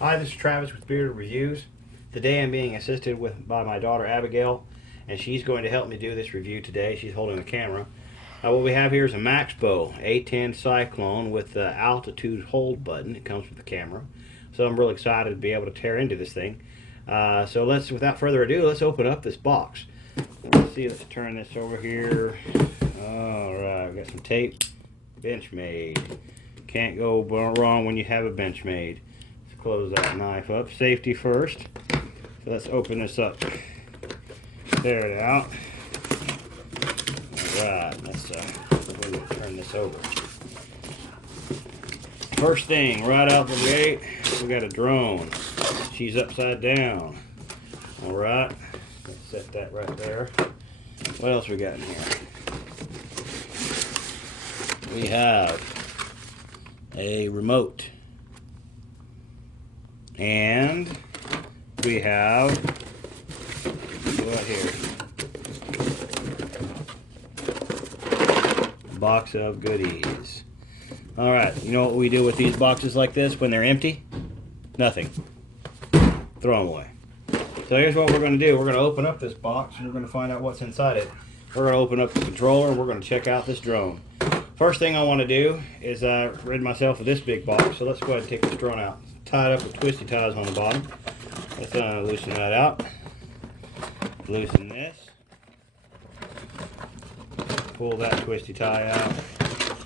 Hi, this is Travis with Bearded Reviews. Today I'm being assisted by my daughter Abigail, and she's going to help me do this review today. She's holding the camera. What we have here is a Maxbo A10 Cyclone with the altitude hold button. It comes with the camera. So I'm really excited to be able to tear into this thing. So without further ado, let's open up this box. Let's turn this over here. Alright, we got some tape. Benchmade. Can't go wrong when you have a Benchmade. Close that knife up. Safety first. So let's open this up. Tear it out. Alright, let's turn this over. First thing, right out the gate, we got a drone. She's upside down. Alright, let's set that right there. What else we got in here? We have a remote. And we have what here? A box of goodies. Alright, you know what we do with these boxes like this when they're empty? Nothing. Throw them away. So here's what we're going to do. We're going to open up this box and we're going to find out what's inside it. We're going to open up the controller and we're going to check out this drone. First thing I want to do is rid myself of this big box. So let's go ahead and take this drone out. Tied up with twisty ties on the bottom. Let's loosen that out. Loosen this. Pull that twisty tie out.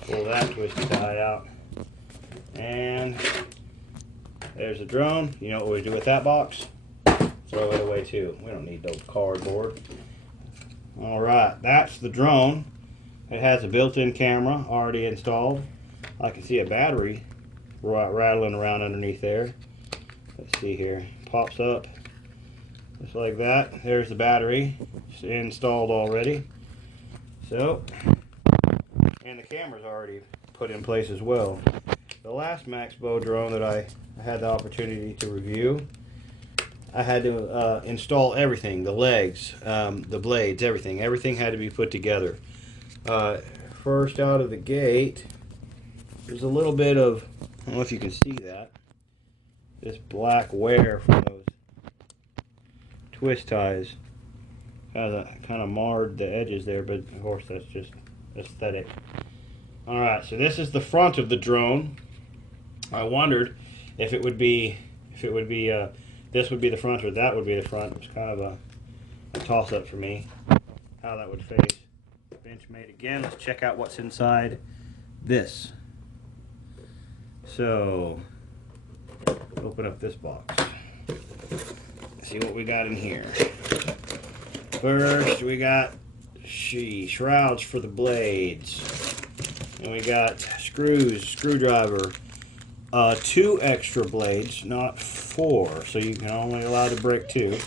Pull that twisty tie out. And there's the drone. You know what we do with that box? Throw it away too. We don't need no cardboard. Alright, that's the drone. It has a built-in camera already installed. I can see a battery rattling around underneath there. Let's see here. Pops up just like that. There's the battery. It's installed already. So, and the camera's already put in place as well. The last Maxbo drone that I had the opportunity to review, I had to install everything. The legs, the blades, everything. Everything had to be put together. First out of the gate, there's a little bit of, I don't know if you can see that, this black wear from those twist ties. Kind of marred the edges there, but of course that's just aesthetic. Alright, so this is the front of the drone. I wondered if this would be the front or that would be the front. It was kind of a toss-up for me, how that would face. Benchmade again. Let's check out what's inside this. So, open up this box. See what we got in here. First, we got shrouds for the blades. And we got screws, screwdriver, 2 extra blades, not 4, so you can only allow to break 2,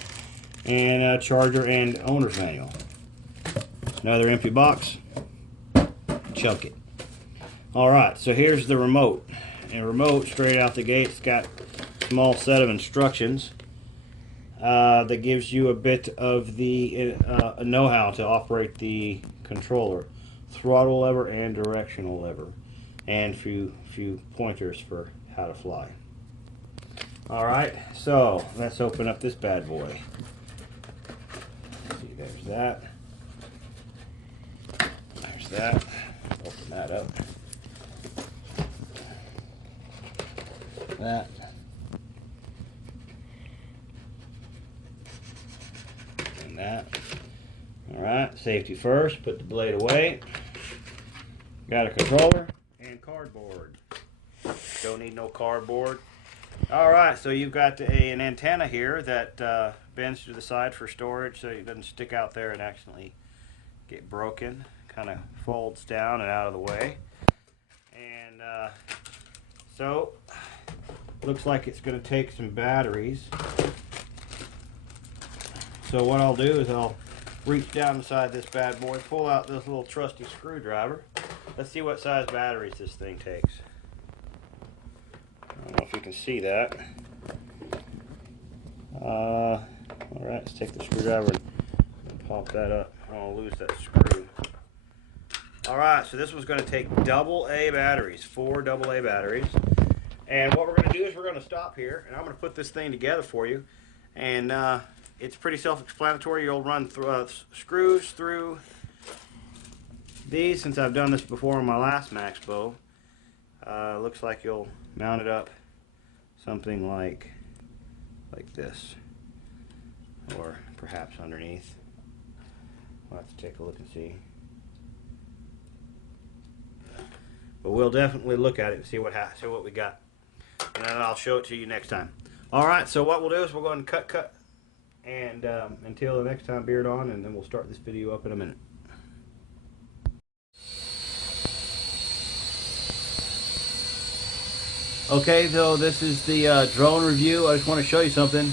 and a charger and owner's manual. Another empty box. Chuck it. Alright, so here's the remote. And remote straight out the gate, it's got a small set of instructions that gives you a bit of the know-how to operate the controller. Throttle lever and directional lever. And few pointers for how to fly. Alright, so let's open up this bad boy. Let's see, there's that. There's that. Open that up. That. And that. Alright, safety first. Put the blade away. Got a controller and cardboard. Don't need no cardboard. Alright, so you've got an antenna here that bends to the side for storage so it doesn't stick out there and accidentally get broken. Kind of folds down and out of the way. And so, looks like it's going to take some batteries. So what I'll do is I'll reach down inside this bad boy, pull out this little trusty screwdriver. Let's see what size batteries this thing takes. I don't know if you can see that. Alright, let's take the screwdriver and pop that up. I don't want to lose that screw. Alright, so this was going to take AA batteries, 4 AA batteries. And what we're going to do is we're going to stop here, and I'm going to put this thing together for you. And it's pretty self-explanatory. You'll run screws through these, since I've done this before on my last Maxbo. Looks like you'll mount it up something like this, or perhaps underneath. We'll have to take a look and see. But we'll definitely look at it and see what we got, and then I'll show it to you next time. All right. So what we'll do is we'll go ahead and cut, and until the next time, beard on, and then we'll start this video up in a minute. Okay, so this is the drone review. I just want to show you something.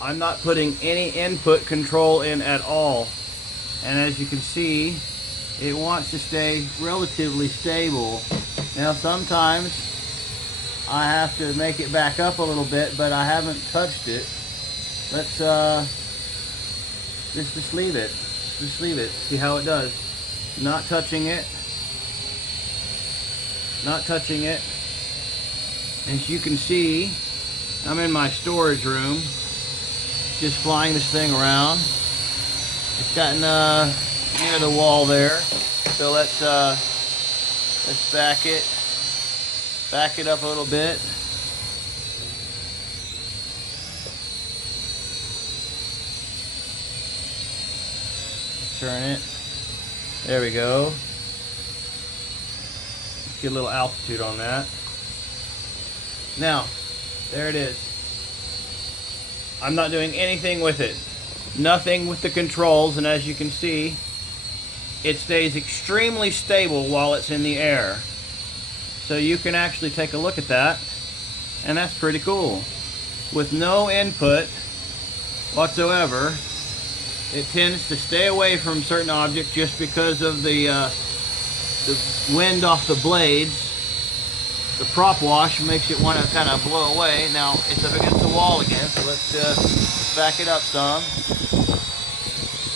I'm not putting any input control in at all, and as you can see, it wants to stay relatively stable. Now sometimes I have to make it back up a little bit, but I haven't touched it. Let's just leave it. Just leave it. See how it does. Not touching it. Not touching it. As you can see, I'm in my storage room, just flying this thing around. It's gotten near the wall there, so let's back it up a little bit. Turn it. There we go. Let's get a little altitude on that. Now, there it is. I'm not doing anything with it. Nothing with the controls, and as you can see, it stays extremely stable while it's in the air. So you can actually take a look at that, and that's pretty cool. With no input whatsoever, it tends to stay away from certain objects just because of the wind off the blades. The prop wash makes it want to kind of blow away. Now it's up against the wall again, so let's back it up some.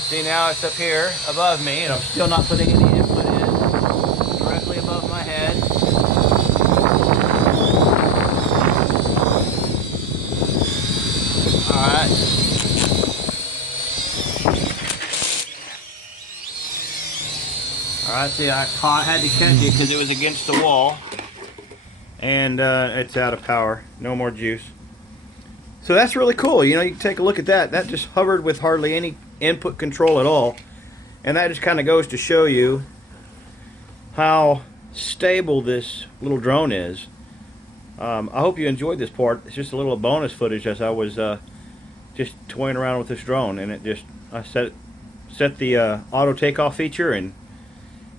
See, now it's up here above me, and I'm still not putting any input in. Directly above my head. Alright. Alright, see, I had to catch it because it was against the wall. And it's out of power. No more juice. So that's really cool. You know, you can take a look at that. That just hovered with hardly any input control at all. And that just kind of goes to show you how stable this little drone is. I hope you enjoyed this part. It's just a little bonus footage as I was just toying around with this drone. And I set the auto takeoff feature, and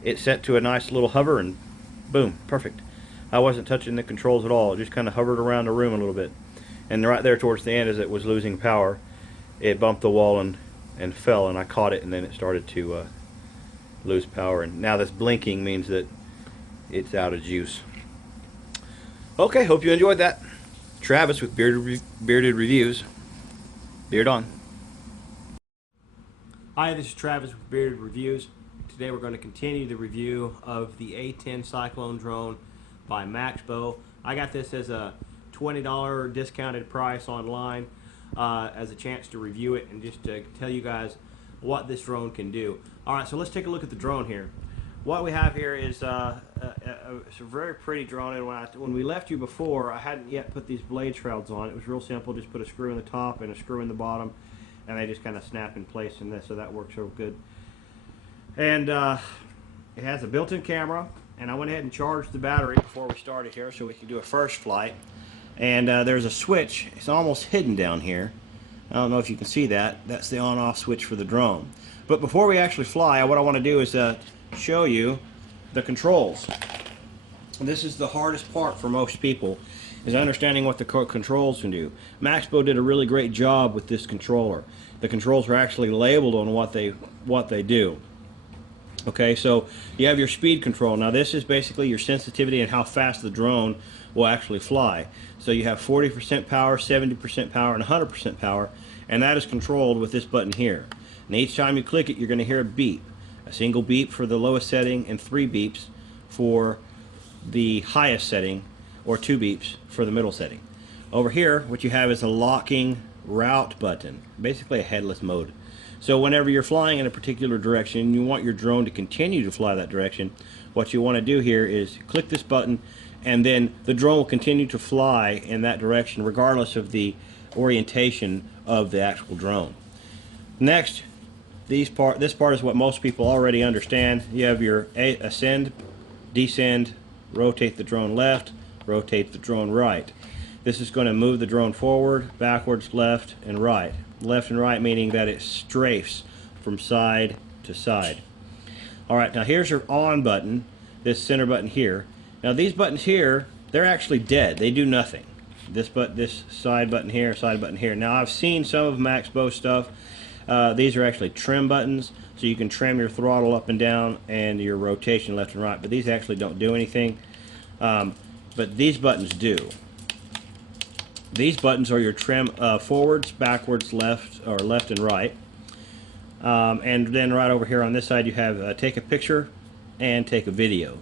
it set to a nice little hover, and boom, perfect. I wasn't touching the controls at all. It just kind of hovered around the room a little bit. And right there towards the end, as it was losing power, it bumped the wall and fell, and I caught it, and then it started to lose power. And now this blinking means that it's out of juice. Okay, hope you enjoyed that. Travis with Bearded Reviews. Beard on. Hi, this is Travis with Bearded Reviews. Today we're going to continue the review of the A10 Cyclone drone by Maxbo. I got this as a $20 discounted price online as a chance to review it and just to tell you guys what this drone can do. Alright, so let's take a look at the drone here. What we have here is it's a very pretty drone, and when we left you before, I hadn't yet put these blade shrouds on. It was real simple. Just put a screw in the top and a screw in the bottom, and they just kind of snap in place in this, so that works real good. And it has a built-in camera, and I went ahead and charged the battery before we started here so we could do a first flight. And there's a switch. It's almost hidden down here. I don't know if you can see that. That's the on-off switch for the drone. But before we actually fly, what I want to do is show you the controls. This is the hardest part for most people, is understanding what the controls can do. Maxbo did a really great job with this controller. The controls are actually labeled on what they do. Okay, so you have your speed control. Now this is basically your sensitivity and how fast the drone will actually fly. So you have 40% power, 70% power, and 100% power, and that is controlled with this button here. And each time you click it, you're going to hear a beep. A single beep for the lowest setting and 3 beeps for the highest setting, or 2 beeps for the middle setting. Over here, what you have is a locking route button, basically a headless mode. So whenever you're flying in a particular direction and you want your drone to continue to fly that direction, what you want to do here is click this button, and then the drone will continue to fly in that direction regardless of the orientation of the actual drone. Next, this part is what most people already understand. You have your ascend, descend, rotate the drone left, rotate the drone right. This is going to move the drone forward, backwards, left, and right. Left and right meaning that it strafes from side to side. Alright, now here's your on button, this center button here. Now these buttons here, they're actually dead. They do nothing. This side button here, side button here. Now I've seen some of Maxbo stuff. These are actually trim buttons, so you can trim your throttle up and down and your rotation left and right, but these actually don't do anything. But these buttons do. These buttons are your trim forwards, backwards, left, or left and right. And then right over here on this side you have take a picture and take a video.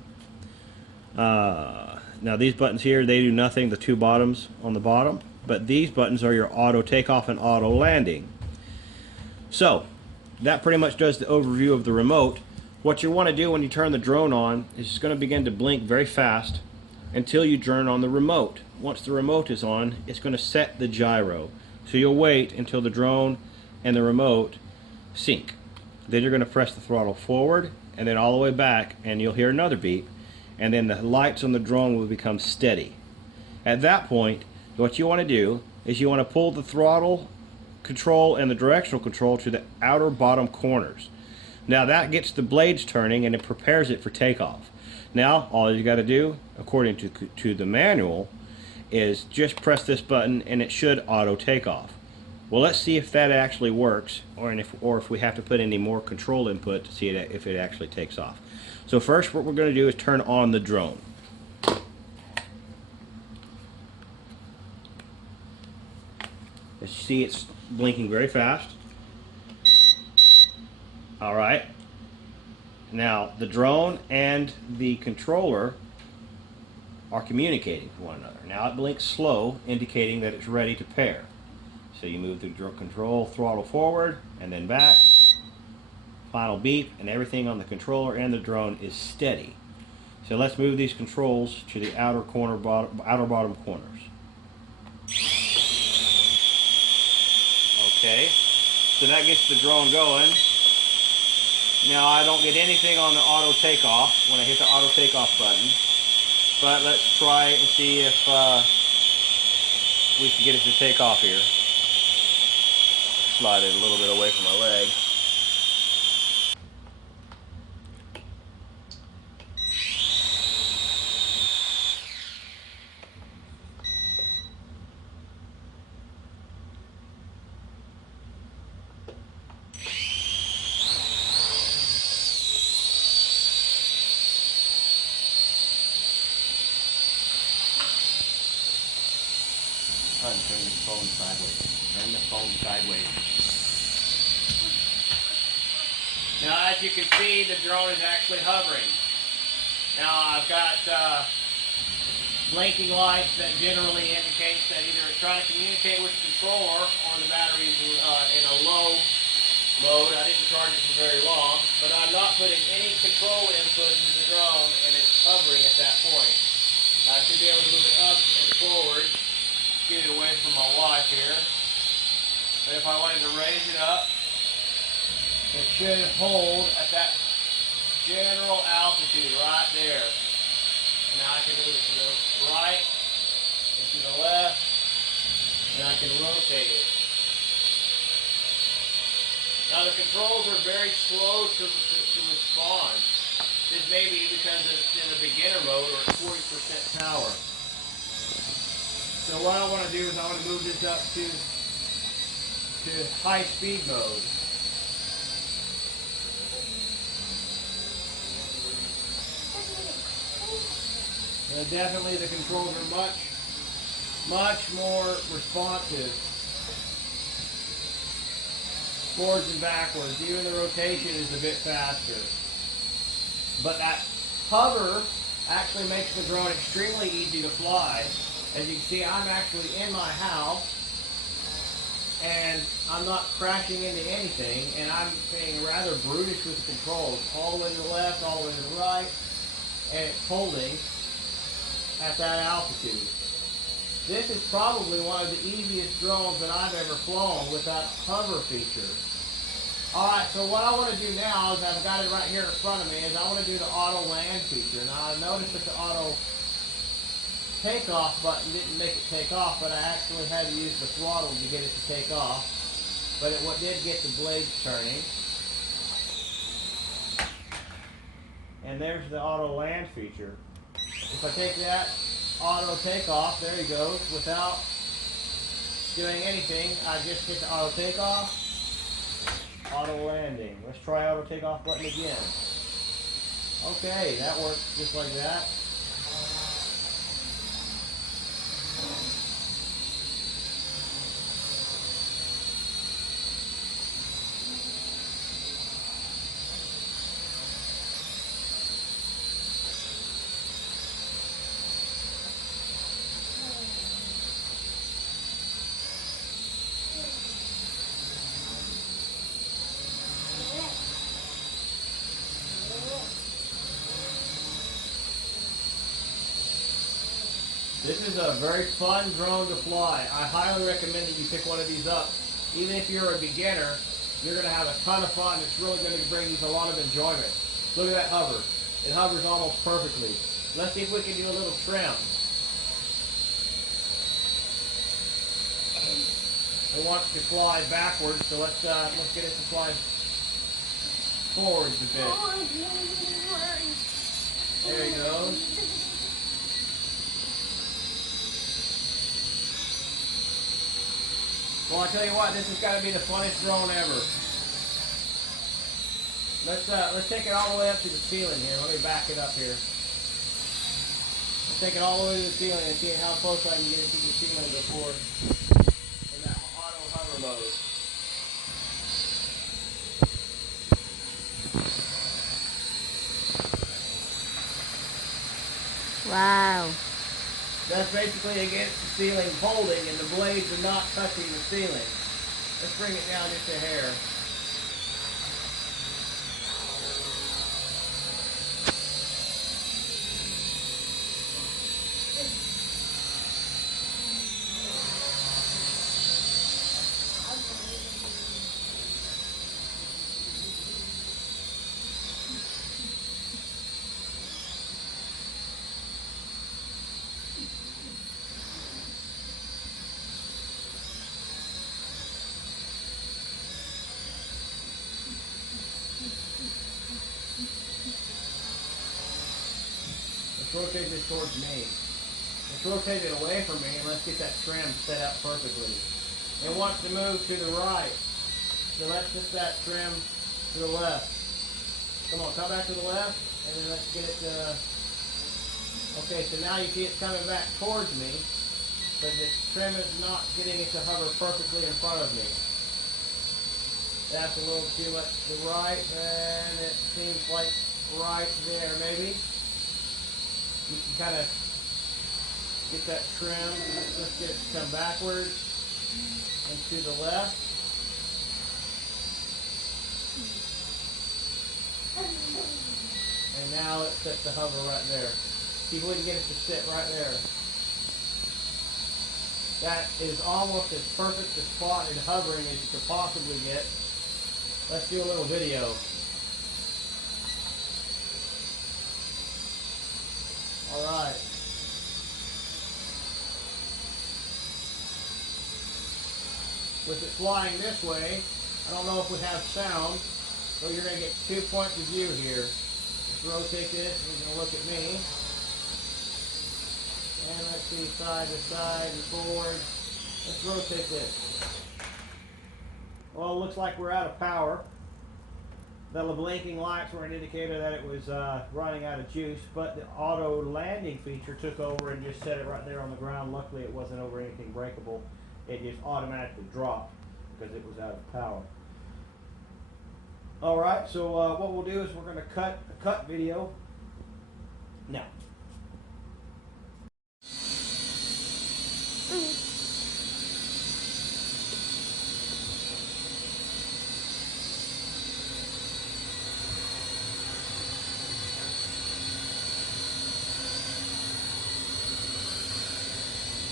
Now these buttons here, they do nothing, the 2 bottoms on the bottom, but these buttons are your auto takeoff and auto landing. So that pretty much does the overview of the remote. What you want to do when you turn the drone on is it's going to begin to blink very fast until you turn on the remote. Once the remote is on, it's going to set the gyro. So you'll wait until the drone and the remote sync. Then you're going to press the throttle forward and then all the way back, and you'll hear another beep, and then the lights on the drone will become steady. At that point, what you want to do is you want to pull the throttle control and the directional control to the outer bottom corners. Now that gets the blades turning and it prepares it for takeoff. Now all you got to do, according to the manual, is just press this button and it should auto take off. Well, let's see if that actually works, or if we have to put any more control input to see if it actually takes off. So first what we're going to do is turn on the drone. As you see, it's blinking very fast. Alright. Now the drone and the controller are communicating with one another. Now it blinks slow, indicating that it's ready to pair. So you move the control throttle forward and then back. Final beep, and everything on the controller and the drone is steady. So let's move these controls to the outer bottom corners. Okay, so that gets the drone going. Now I don't get anything on the auto takeoff when I hit the auto takeoff button, but let's try and see if we can get it to take off here. Slide it a little bit away from my leg. Turn the phone sideways. Turn the phone sideways. Now, as you can see, the drone is actually hovering. Now, I've got blinking lights that generally indicates that either it's trying to communicate with the controller or the battery is in a low mode. I didn't charge it for very long, but I'm not putting any control input into the drone, and it's hovering at that point. I should be able to move it up and forward. Get it away from my wife here. But if I wanted to raise it up, it should hold at that general altitude right there. And now I can move it to the right and to the left, and I can rotate it. Now the controls are very slow to respond. This may be because it's in a beginner mode or at 40% power. So what I want to do is I want to move this up to high speed mode. And definitely the controls are much more responsive. Forwards and backwards. Even the rotation is a bit faster. But that hover actually makes the drone extremely easy to fly. As you can see, I'm actually in my house, and I'm not crashing into anything, and I'm being rather brutish with the controls, all the way to the left, all the way to the right, and it's holding at that altitude. This is probably one of the easiest drones that I've ever flown with that hover feature. Alright, so what I want to do now is, I've got it right here in front of me, is I want to do the auto land feature. Now I noticed that the auto takeoff button didn't make it take off, but I actually had to use the throttle to get it to take off. But it did get the blades turning. And there's the auto land feature. If I take that auto takeoff, there he goes, without doing anything. I just hit the auto takeoff, auto landing. Let's try auto takeoff button again. Okay, that works just like that. This is a very fun drone to fly. I highly recommend that you pick one of these up. Even if you're a beginner, you're going to have a ton of fun. It's really going to bring you a lot of enjoyment. Look at that hover. It hovers almost perfectly. Let's see if we can do a little trim. It wants to fly backwards, so let's get it to fly forwards a bit. There he goes. Well, I tell you what, this has got to be the funnest drone ever. Let's take it all the way up to the ceiling here. Let me back it up here. Let's take it all the way to the ceiling and see how close I can get it to the ceiling before in that auto hover mode. Wow. That's basically against the ceiling holding, and the blades are not touching the ceiling. Let's bring it down just a hair. Rotate this towards me. Let's rotate it away from me, and let's get that trim set up perfectly. It wants to move to the right, so let's set that trim to the left. Come on, come back to the left, and then let's get it to... Okay, so now you see it's coming back towards me, but the trim is not getting it to hover perfectly in front of me. That's a little too much to the right, and it seems like right there, maybe. You can kind of get that trim. Let's get it to come backwards and to the left. And now it's set to hover right there. See if we can get it to sit right there. That is almost as perfect a spot in hovering as you could possibly get. Let's do a little video. Alright. With it flying this way, I don't know if we have sound, so you're going to get 2 points of view here. Let's rotate this, you're going to look at me. And let's see, side to side and forward. Let's rotate this. Well, it looks like we're out of power. The blinking lights were an indicator that it was running out of juice, but the auto landing feature took over and just set it right there on the ground. Luckily, it wasn't over anything breakable. It just automatically dropped because it was out of power. All right, so what we'll do is we're going to cut a cut video. Now,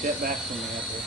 Step back from me up here.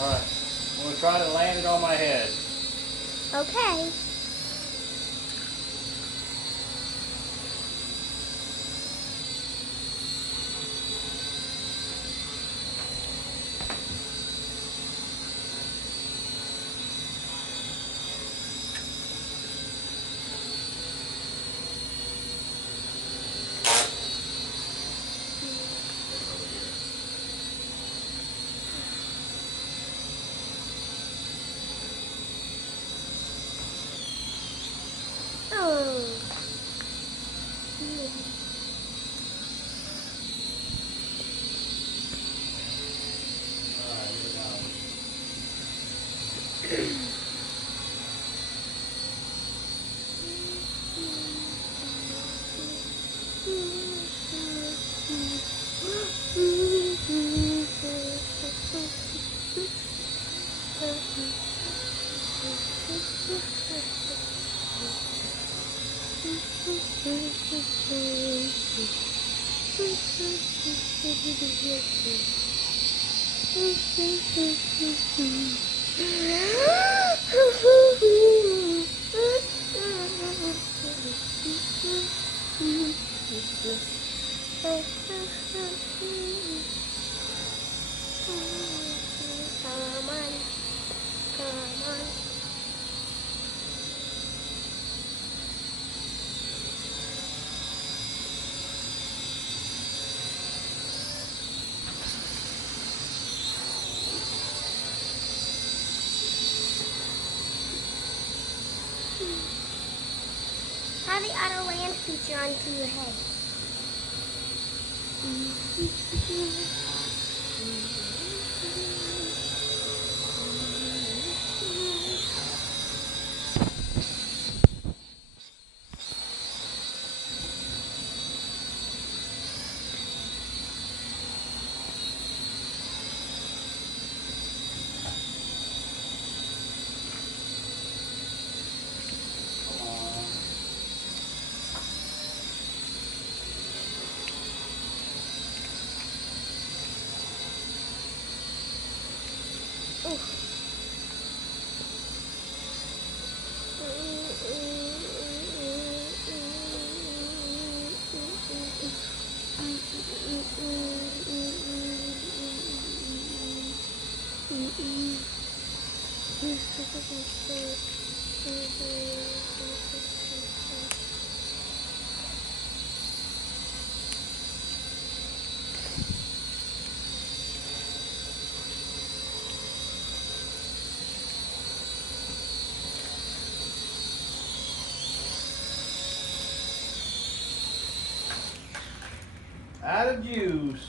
Alright, I'm going to try to land it on my head. Okay. Oh. Alright, here we go. Come on. Come on. Have the auto land feature onto your head. Out of juice.